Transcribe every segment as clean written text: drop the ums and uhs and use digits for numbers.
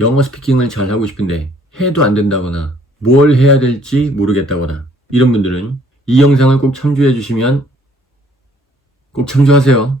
영어 스피킹을 잘 하고 싶은데 해도 안 된다거나 뭘 해야 될지 모르겠다거나 이런 분들은 이 영상을 꼭 참조해 주시면 꼭 참조하세요.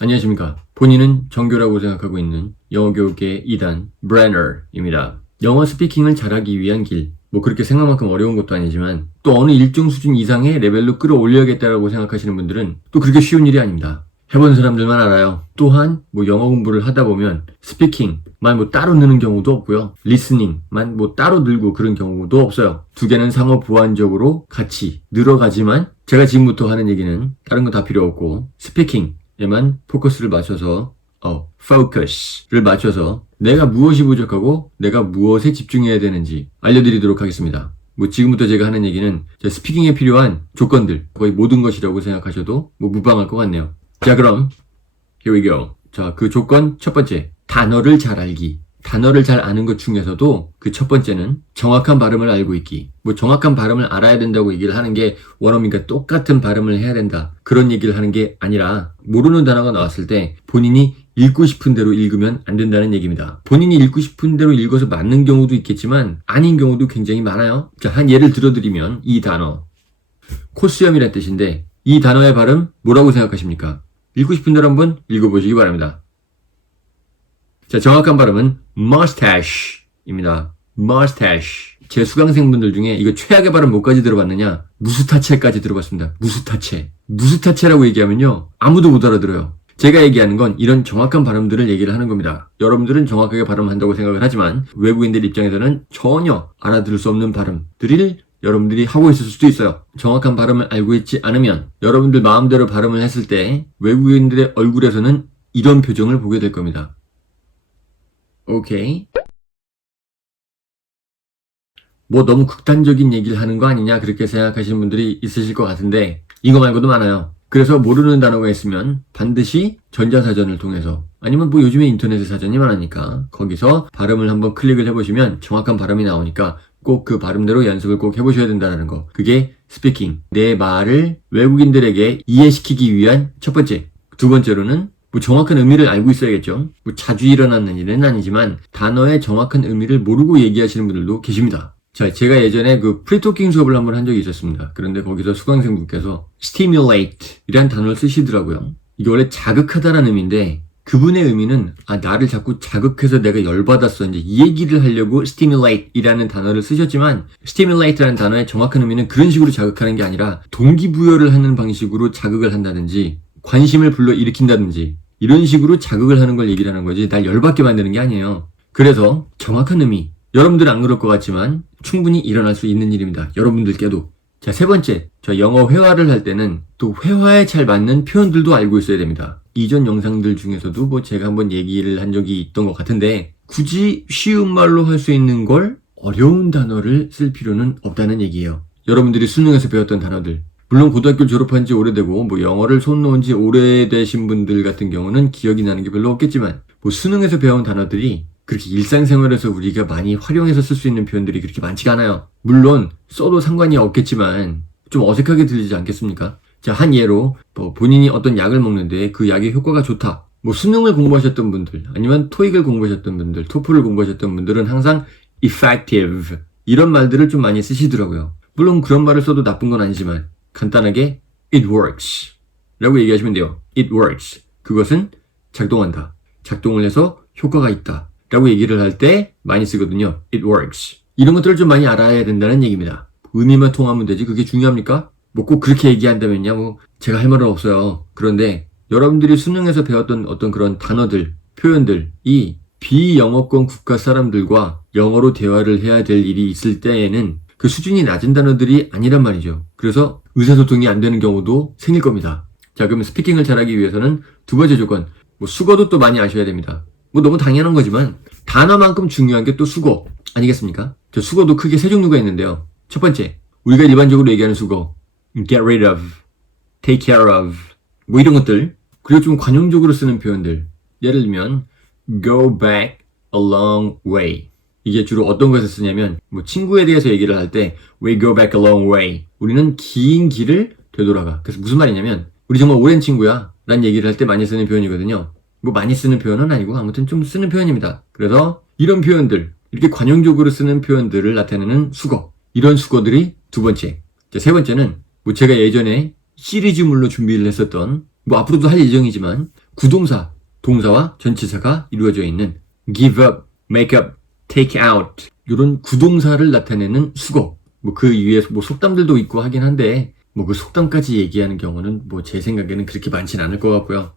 안녕하십니까. 본인은 정교라고 생각하고 있는 영어교육의 2단 브래너입니다. 영어 스피킹을 잘하기 위한 길, 뭐 그렇게 생각만큼 어려운 것도 아니지만 또 어느 일정 수준 이상의 레벨로 끌어올려야겠다라고 생각하시는 분들은 또 그렇게 쉬운 일이 아닙니다. 해본 사람들만 알아요. 또한 뭐 영어 공부를 하다 보면 스피킹만 뭐 따로 느는 경우도 없고요. 리스닝만 뭐 따로 늘고 그런 경우도 없어요. 두 개는 상호 보완적으로 같이 늘어가지만 제가 지금부터 하는 얘기는 다른 거 다 필요 없고 스피킹에만 포커스를 맞춰서 focus를 맞춰서 내가 무엇이 부족하고 내가 무엇에 집중해야 되는지 알려드리도록 하겠습니다. 뭐 지금부터 제가 하는 얘기는 스피킹에 필요한 조건들 거의 모든 것이라고 생각하셔도 뭐 무방할 것 같네요. 자, 그럼 here we go. 자, 그 조건 첫 번째, 단어를 잘 알기. 단어를 잘 아는 것 중에서도 그 첫 번째는 정확한 발음을 알고 있기. 뭐 정확한 발음을 알아야 된다고 얘기를 하는 게 원어민과 똑같은 발음을 해야 된다. 그런 얘기를 하는 게 아니라 모르는 단어가 나왔을 때 본인이 읽고 싶은 대로 읽으면 안 된다는 얘기입니다. 본인이 읽고 싶은 대로 읽어서 맞는 경우도 있겠지만 아닌 경우도 굉장히 많아요. 자, 한 예를 들어드리면 이 단어 코수염이라는 뜻인데 이 단어의 발음 뭐라고 생각하십니까? 읽고 싶은 대로 한번 읽어보시기 바랍니다. 자, 정확한 발음은 mustache입니다. mustache. 제 수강생분들 중에 이거 최악의 발음 뭐까지 들어봤느냐? 무스타체까지 들어봤습니다. 무스타체. 무스타체라고 얘기하면요. 아무도 못 알아들어요. 제가 얘기하는 건 이런 정확한 발음들을 얘기를 하는 겁니다. 여러분들은 정확하게 발음한다고 생각을 하지만 외국인들 입장에서는 전혀 알아들을 수 없는 발음들을 여러분들이 하고 있을 수도 있어요. 정확한 발음을 알고 있지 않으면 여러분들 마음대로 발음을 했을 때 외국인들의 얼굴에서는 이런 표정을 보게 될 겁니다. 오케이. 뭐 너무 극단적인 얘기를 하는 거 아니냐 그렇게 생각하시는 분들이 있으실 것 같은데 이거 말고도 많아요. 그래서 모르는 단어가 있으면 반드시 전자사전을 통해서 아니면 뭐 요즘에 인터넷에 사전이 많으니까 거기서 발음을 한번 클릭을 해보시면 정확한 발음이 나오니까 꼭 그 발음대로 연습을 꼭 해보셔야 된다는 거. 그게 스피킹. 내 말을 외국인들에게 이해시키기 위한 첫 번째. 두 번째로는 뭐 정확한 의미를 알고 있어야겠죠. 뭐 자주 일어나는 일은 아니지만 단어의 정확한 의미를 모르고 얘기하시는 분들도 계십니다. 자, 제가 예전에 그 프리토킹 수업을 한번 한 적이 있었습니다. 그런데 거기서 수강생분께서 stimulate 이란 단어를 쓰시더라고요. 이게 원래 자극하다라는 의미인데 그분의 의미는 나를 자꾸 자극해서 내가 열받았어. 이제 이 얘기를 하려고 stimulate 이라는 단어를 쓰셨지만 stimulate라는 단어의 정확한 의미는 그런 식으로 자극하는 게 아니라 동기부여를 하는 방식으로 자극을 한다든지 관심을 불러일으킨다든지 이런 식으로 자극을 하는 걸 얘기를 하는 거지 날 열받게 만드는 게 아니에요. 그래서 정확한 의미 여러분들은 안 그럴 것 같지만 충분히 일어날 수 있는 일입니다. 여러분들께도. 자, 세 번째, 저 영어 회화를 할 때는 또 회화에 잘 맞는 표현들도 알고 있어야 됩니다. 이전 영상들 중에서도 뭐 제가 한번 얘기를 한 적이 있던 것 같은데 굳이 쉬운 말로 할 수 있는 걸 어려운 단어를 쓸 필요는 없다는 얘기예요. 여러분들이 수능에서 배웠던 단어들 물론 고등학교 졸업한 지 오래되고 뭐 영어를 손 놓은 지 오래되신 분들 같은 경우는 기억이 나는 게 별로 없겠지만 뭐 수능에서 배운 단어들이 그렇게 일상생활에서 우리가 많이 활용해서 쓸 수 있는 표현들이 그렇게 많지가 않아요. 물론 써도 상관이 없겠지만 좀 어색하게 들리지 않겠습니까? 자, 한 예로 뭐 본인이 어떤 약을 먹는데 그 약의 효과가 좋다. 뭐 수능을 공부하셨던 분들 아니면 토익을 공부하셨던 분들, 토플을 공부하셨던 분들은 항상 effective 이런 말들을 좀 많이 쓰시더라고요. 물론 그런 말을 써도 나쁜 건 아니지만 간단하게 it works 라고 얘기하시면 돼요. it works. 그것은 작동한다. 작동을 해서 효과가 있다. 라고 얘기를 할 때 많이 쓰거든요. it works. 이런 것들을 좀 많이 알아야 된다는 얘기입니다. 의미만 통하면 되지 그게 중요합니까? 뭐 꼭 그렇게 얘기한다면요. 뭐 제가 할 말은 없어요. 그런데 여러분들이 수능에서 배웠던 어떤 그런 단어들, 표현들이 비영어권 국가 사람들과 영어로 대화를 해야 될 일이 있을 때에는 그 수준이 낮은 단어들이 아니란 말이죠. 그래서 의사소통이 안 되는 경우도 생길 겁니다. 자, 그러면 스피킹을 잘하기 위해서는 두 번째 조건, 뭐 수거도 또 많이 아셔야 됩니다. 뭐 너무 당연한 거지만 단어만큼 중요한 게 또 수거 아니겠습니까? 저 수거도 크게 세 종류가 있는데요. 첫 번째, 우리가 일반적으로 얘기하는 수거, get rid of, take care of, 뭐 이런 것들. 그리고 좀 관용적으로 쓰는 표현들. 예를 들면 go back a long way. 이게 주로 어떤 것을 쓰냐면 뭐 친구에 대해서 얘기를 할 때 we go back a long way. 우리는 긴 길을 되돌아가. 그래서 무슨 말이냐면 우리 정말 오랜 친구야 라는 얘기를 할 때 많이 쓰는 표현이거든요. 뭐 많이 쓰는 표현은 아니고 아무튼 좀 쓰는 표현입니다. 그래서 이런 표현들, 이렇게 관용적으로 쓰는 표현들을 나타내는 수거. 이런 수거들이 두 번째. 자, 세 번째는 뭐 제가 예전에 시리즈물로 준비를 했었던 뭐 앞으로도 할 예정이지만 구동사, 동사와 전치사가 이루어져 있는 give up, make up, take out 이런 구동사를 나타내는 수거. 뭐 그 위에 뭐 속담들도 있고 하긴 한데 뭐 그 속담까지 얘기하는 경우는 뭐 제 생각에는 그렇게 많진 않을 것 같고요.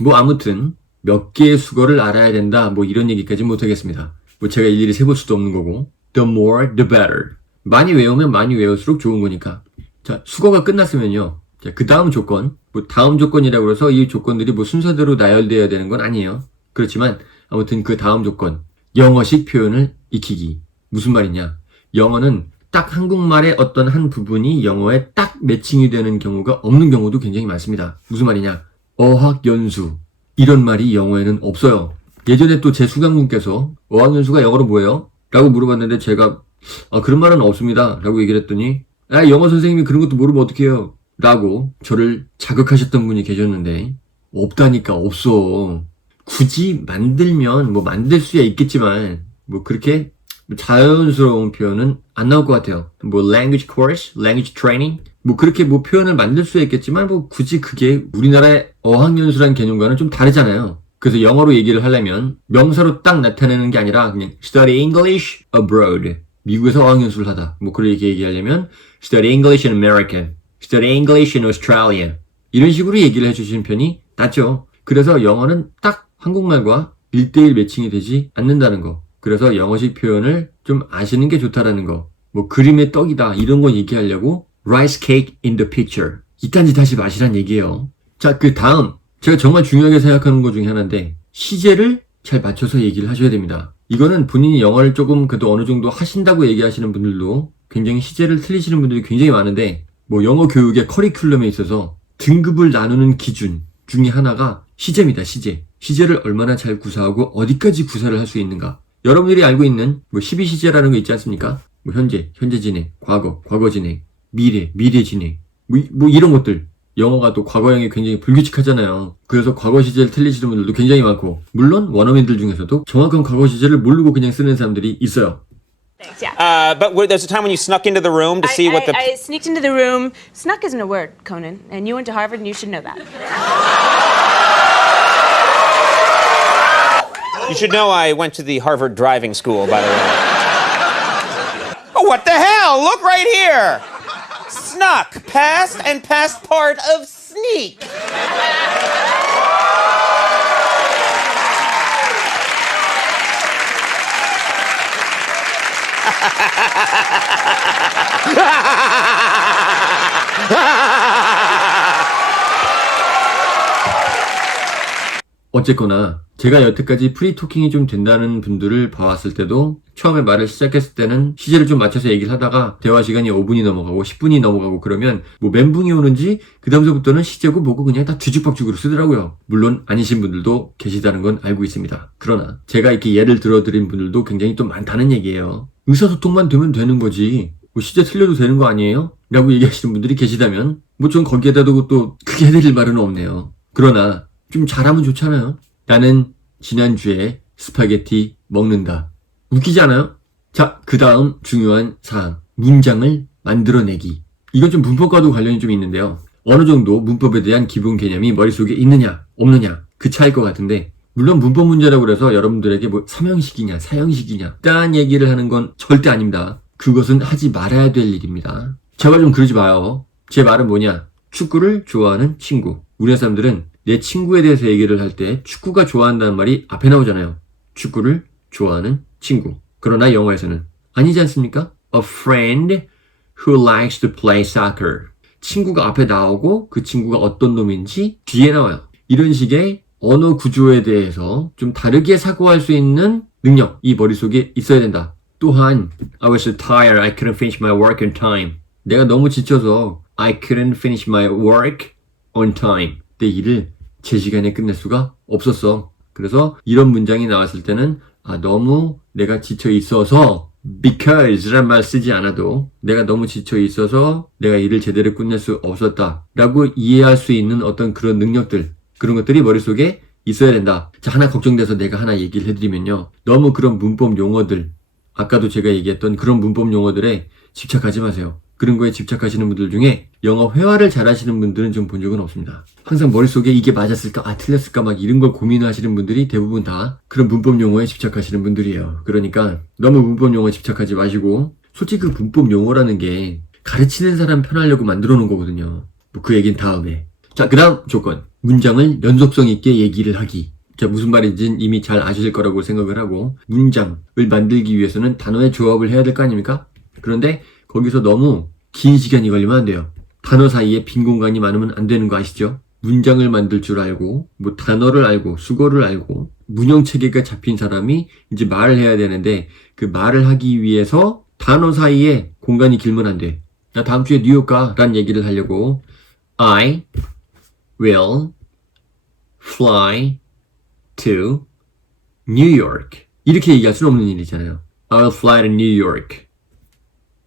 뭐 아무튼 몇 개의 수거를 알아야 된다 뭐 이런 얘기까지 못하겠습니다. 뭐 제가 일일이 세볼 수도 없는 거고 the more the better. 많이 외우면 많이 외울수록 좋은 거니까. 자, 수거가 끝났으면요. 자, 그 다음 조건, 뭐 다음 조건이라고 해서 이 조건들이 뭐 순서대로 나열되어야 되는 건 아니에요. 그렇지만 아무튼 그 다음 조건, 영어식 표현을 익히기. 무슨 말이냐? 영어는 딱 한국말의 어떤 한 부분이 영어에 딱 매칭이 되는 경우가 없는 경우도 굉장히 많습니다. 무슨 말이냐? 어학연수. 이런 말이 영어에는 없어요. 예전에 또 제 수강분께서 어학연수가 영어로 뭐예요? 라고 물어봤는데 제가 그런 말은 없습니다. 라고 얘기를 했더니 영어 선생님이 그런 것도 모르면 어떡해요? 라고 저를 자극하셨던 분이 계셨는데 없다니까 없어. 굳이 만들면 뭐 만들 수야 있겠지만 뭐 그렇게 자연스러운 표현은 안 나올 것 같아요. 뭐 language course, language training 뭐 그렇게 뭐 표현을 만들 수야 있겠지만 뭐 굳이 그게 우리나라의 어학연수라는 개념과는 좀 다르잖아요. 그래서 영어로 얘기를 하려면 명사로 딱 나타내는 게 아니라 그냥 study English abroad. 미국에서 어학연수를 하다. 뭐 그렇게 얘기하려면 study English in America, study English in Australia. 이런 식으로 얘기를 해주시는 편이 낫죠. 그래서 영어는 딱 한국말과 1대1 매칭이 되지 않는다는 거. 그래서 영어식 표현을 좀 아시는 게 좋다라는 거. 뭐 그림의 떡이다 이런 거 얘기하려고 rice cake in the picture. 이딴 짓 하지 마시란 얘기예요. 자, 그 다음 제가 정말 중요하게 생각하는 것 중에 하나인데 시제를 잘 맞춰서 얘기를 하셔야 됩니다. 이거는 본인이 영어를 조금 그래도 어느 정도 하신다고 얘기하시는 분들도 굉장히 시제를 틀리시는 분들이 굉장히 많은데 뭐 영어 교육의 커리큘럼에 있어서 등급을 나누는 기준 중에 하나가 시제입니다. 시제. 시제를 얼마나 잘 구사하고 어디까지 구사를 할 수 있는가. 여러분들이 알고 있는 뭐 12시제라는 거 있지 않습니까? 뭐 현재, 현재 진행, 과거, 과거 진행, 미래, 미래 진행 뭐 이런 것들. 영어가 또 과거형이 굉장히 불규칙하잖아요. 그래서 과거 시제를 틀리시는 분들도 굉장히 많고 물론 원어민들 중에서도 정확한 과거 시제를 모르고 그냥 쓰는 사람들이 있어요. Thanks, yeah. But there's a time when you snuck into the room to see what the... I sneaked into the room. Snuck isn't a word, Conan, and you went to Harvard and you should know that. You should know I went to the Harvard driving school, by the way. Oh, what the hell? Look right here! Snuck, past and past part of sneak. 어쨌거나 제가 여태까지 프리토킹이 좀 된다는 분들을 봐왔을 때도 처음에 말을 시작했을 때는 시제를 좀 맞춰서 얘기를 하다가 대화 시간이 5분이 넘어가고 10분이 넘어가고 그러면 뭐 멘붕이 오는지 그 다음서부터는 시제고 뭐고 그냥 다 뒤죽박죽으로 쓰더라고요. 물론 아니신 분들도 계시다는 건 알고 있습니다. 그러나 제가 이렇게 예를 들어드린 분들도 굉장히 또 많다는 얘기예요. 의사소통만 되면 되는 거지 뭐 시제 틀려도 되는 거 아니에요? 라고 얘기하시는 분들이 계시다면 뭐 전 거기에다 두고 또 크게 해드릴 말은 없네요. 그러나 좀 잘하면 좋잖아요. 나는 지난주에 스파게티 먹는다. 웃기지 않아요? 자, 그 다음 중요한 사항. 문장을 만들어내기. 이건 좀 문법과도 관련이 좀 있는데요. 어느 정도 문법에 대한 기본 개념이 머릿속에 있느냐, 없느냐. 그 차이일 것 같은데 물론 문법 문제라고 그래서 여러분들에게 뭐 삼형식이냐, 사형식이냐 딴 얘기를 하는 건 절대 아닙니다. 그것은 하지 말아야 될 일입니다. 제발 좀 그러지 마요. 제 말은 뭐냐? 축구를 좋아하는 친구. 우리나라 사람들은 내 친구에 대해서 얘기를 할 때 축구가 좋아한다는 말이 앞에 나오잖아요. 축구를 좋아하는 친구. 그러나 영어에서는 아니지 않습니까? A friend who likes to play soccer. 친구가 앞에 나오고 그 친구가 어떤 놈인지 뒤에 나와요. 이런 식의 언어 구조에 대해서 좀 다르게 사고할 수 있는 능력, 이 머릿속에 있어야 된다. 또한 I was so tired, I couldn't finish my work on time. 내가 너무 지쳐서 I couldn't finish my work on time. 내 일을 제 시간에 끝낼 수가 없었어. 그래서 이런 문장이 나왔을 때는 너무 내가 지쳐 있어서 because란 말 쓰지 않아도 내가 너무 지쳐 있어서 내가 일을 제대로 끝낼 수 없었다 라고 이해할 수 있는 어떤 그런 능력들, 그런 것들이 머릿속에 있어야 된다. 자, 하나 걱정돼서 내가 하나 얘기를 해드리면요. 너무 그런 문법 용어들, 아까도 제가 얘기했던 그런 문법 용어들에 집착하지 마세요. 그런 거에 집착하시는 분들 중에 영어 회화를 잘하시는 분들은 좀 본 적은 없습니다. 항상 머릿속에 이게 맞았을까, 틀렸을까 막 이런 걸 고민하시는 분들이 대부분 다 그런 문법 용어에 집착하시는 분들이에요. 그러니까 너무 문법 용어에 집착하지 마시고 솔직히 그 문법 용어라는 게 가르치는 사람 편하려고 만들어 놓은 거거든요. 뭐 그 얘기는 다음에. 자, 그 다음 조건. 문장을 연속성 있게 얘기를 하기. 자, 무슨 말인지는 이미 잘 아실 거라고 생각을 하고 문장을 만들기 위해서는 단어의 조합을 해야 될 거 아닙니까? 그런데 거기서 너무 긴 시간이 걸리면 안 돼요. 단어 사이에 빈 공간이 많으면 안 되는 거 아시죠? 문장을 만들 줄 알고 뭐 단어를 알고 수거를 알고 문형 체계가 잡힌 사람이 이제 말을 해야 되는데 그 말을 하기 위해서 단어 사이에 공간이 길면 안 돼. 나 다음 주에 뉴욕 가 라는 얘기를 하려고 I will fly to New York 이렇게 얘기할 수는 없는 일이잖아요. I will fly to New York.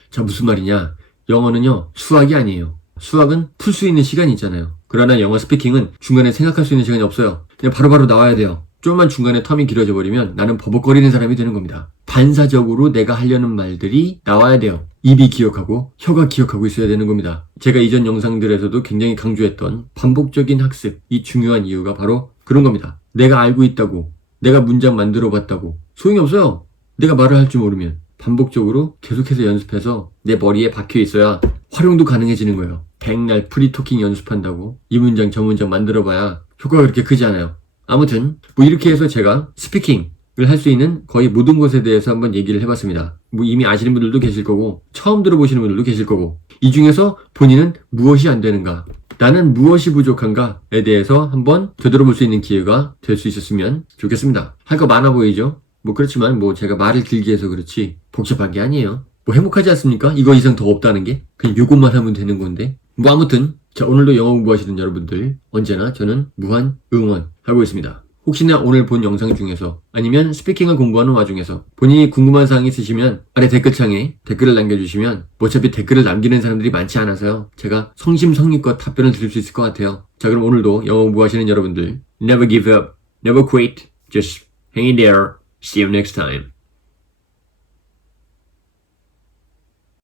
자, 무슨 말이냐? 영어는요, 수학이 아니에요. 수학은 풀 수 있는 시간이 있잖아요. 그러나 영어 스피킹은 중간에 생각할 수 있는 시간이 없어요. 그냥 바로바로 나와야 돼요. 좀만 중간에 텀이 길어져 버리면 나는 버벅거리는 사람이 되는 겁니다. 반사적으로 내가 하려는 말들이 나와야 돼요. 입이 기억하고 혀가 기억하고 있어야 되는 겁니다. 제가 이전 영상들에서도 굉장히 강조했던 반복적인 학습, 이 중요한 이유가 바로 그런 겁니다. 내가 알고 있다고, 내가 문장 만들어 봤다고 소용이 없어요. 내가 말을 할 줄 모르면. 반복적으로 계속해서 연습해서 내 머리에 박혀 있어야 활용도 가능해지는 거예요. 백날 프리토킹 연습한다고 이 문장 저 문장 만들어봐야 효과가 그렇게 크지 않아요. 아무튼 뭐 이렇게 해서 제가 스피킹을 할 수 있는 거의 모든 것에 대해서 한번 얘기를 해봤습니다. 뭐 이미 아시는 분들도 계실 거고 처음 들어보시는 분들도 계실 거고 이 중에서 본인은 무엇이 안 되는가, 나는 무엇이 부족한가에 대해서 한번 되돌아볼 수 있는 기회가 될 수 있었으면 좋겠습니다. 할 거 많아 보이죠? 뭐 그렇지만 뭐 제가 말을 길게 해서 그렇지 복잡한 게 아니에요. 뭐 행복하지 않습니까? 이거 이상 더 없다는 게 그냥 요것만 하면 되는 건데. 뭐 아무튼 자, 오늘도 영어 공부하시는 여러분들 언제나 저는 무한 응원하고 있습니다. 혹시나 오늘 본 영상 중에서 아니면 스피킹을 공부하는 와중에서 본인이 궁금한 사항이 있으시면 아래 댓글창에 댓글을 남겨주시면 뭐 어차피 댓글을 남기는 사람들이 많지 않아서요. 제가 성심성의껏 답변을 드릴 수 있을 것 같아요. 자, 그럼 오늘도 영어 공부하시는 여러분들 Never give up, never quit, just hang in there. See you next time.